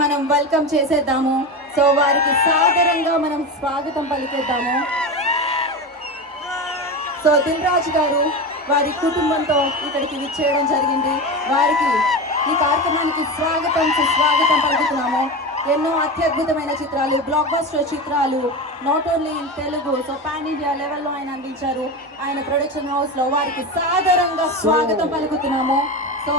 మనం వెల్కమ్ చేసేద్దాము. సో వారికి సాదరంగా మనం స్వాగతం పలికేద్దాము. సో దిల్ రాజు గారు వారి కుటుంబంతో ఇక్కడికి విచ్చేయడం జరిగింది. వారికి ఈ కార్యక్రమానికి స్వాగతం సుస్వాగతం పలుకుతున్నాము. ఎన్నో అత్యద్భుతమైన చిత్రాలు, బ్లాక్ బస్టర్ చిత్రాలు not only in Telugu, so pan India లెవెల్లో ఆయన అందించారు. ఆయన ప్రొడక్షన్ హౌస్లో వారికి సాదరంగా స్వాగతం పలుకుతున్నాము. So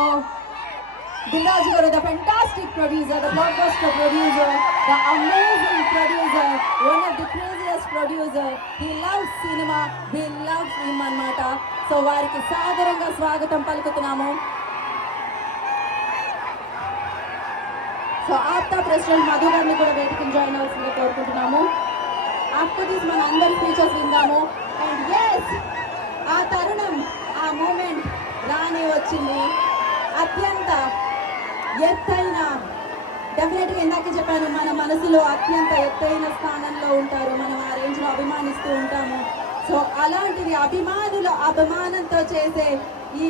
Dil Raju garu, the fantastic producer, the blockbuster producer, the amazing producer, one of the craziest producer. He loves cinema, he loves film annamata. So variki sadaranga swagatam palukutunnamu. So aapta president Madhu garni kuda vedikini join avvasinదిగా కోరుకుంటున్నాము. After this మన అందరి speeches విందాము. And yes, ఆ తరుణం, ఆ moment రానే వచ్చింది. అత్యంత ఎత్తైన, డెఫినెట్గా ఇందాక చెప్పాను, మన మనసులో అత్యంత ఎత్తైన స్థానంలో ఉంటారు. మనం ఆ రేంజ్లో అభిమానిస్తూ ఉంటాము. సో అలాంటిది అభిమానుల అభిమానంతో చేసే ఈ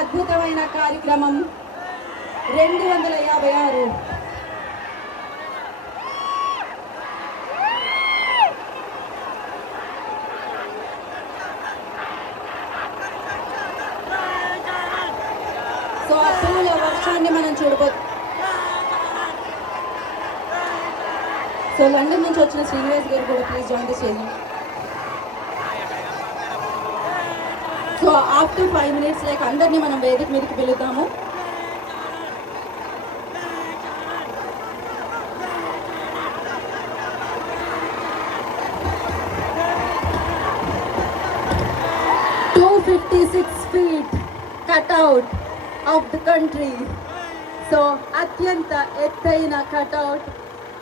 అద్భుతమైన కార్యక్రమం 256. సో ఆ పూల వర్షాన్ని మనం చూడబోతున్నాం. సో లండన్ నుంచి వచ్చిన శ్రీనివాస్ గారు కూడా please join the stage. So after 5 minutes like అందరినీ మనం వేదిక మీదకి పిలుద్దాము. feet cutout of the country. So అత్యంత ఎత్తైన కట్అవుట్.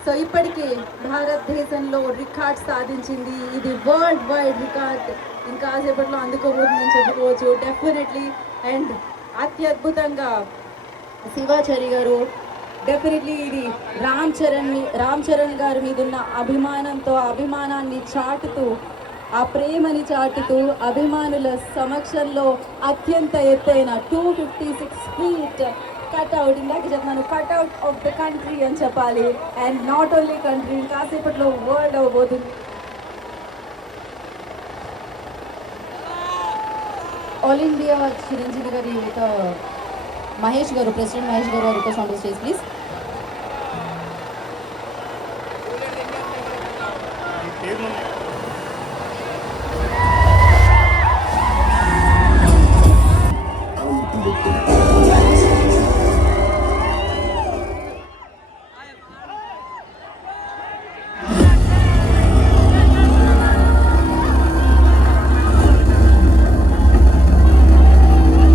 సో ఇప్పటికీ భారతదేశంలో రికార్డ్ సాధించింది. ఇది వరల్డ్ వైడ్ రికార్డ్. ఇంకా సేపట్లో అందుకోబోతుందని చెప్పుకోవచ్చు డెఫినెట్లీ. అండ్ అత్యద్భుతంగా శివాచారి గారు, డెఫినెట్లీ ఇది రామ్ చరణ్ గారి మీద ఉన్న అభిమానంతో అభిమానాన్ని చాటుతూ, ఆ ప్రేమని చాటుతూ అభిమానుల సమక్షంలో అత్యంత ఎత్తైన 256 feet కట్అవుట్. ఇందాక చెప్పాను కట్అవుట్ ఆఫ్ ద కంట్రీ అని చెప్పాలి. అండ్ నాట్ ఓన్లీ కంట్రీ, కాసేపట్లో వరల్డ్ అవ్వబోతుంది. ఆల్ ఇండియా చిరంజీవి గారి మహేష్ గారు, ప్రెసిడెంట్ మహేష్ గారు request on the stage please.